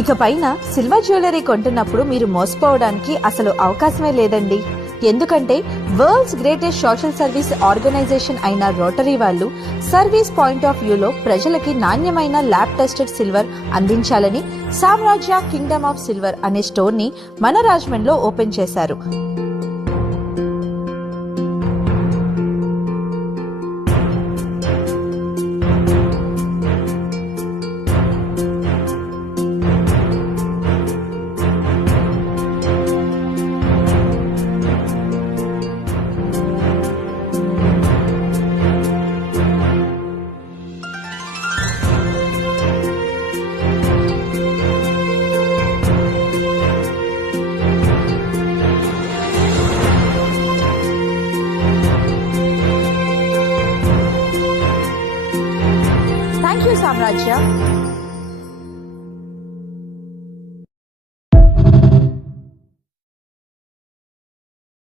ఇక పైన silver jewellery కొంటున్నప్పుడు మీరు మోసపోవడానికి అసలు అవకాశమే లేదండి. ఎందుకంటే world's greatest social service organisation అయిన రోటరీ వాళ్ళు సర్వీస్ పాయింట్ ఆఫ్ వ్యూలో ప్రజలకి నాణ్యమైన ల్యాబ్ టెస్టెడ్ సిల్వర్ అందించాలని సామ్రాజ్య కింగ్డమ్ ఆఫ్ సిల్వర్ అనే స్టోర్ ని మన రాజమండ్రిలో ఓపెన్ చేశారు.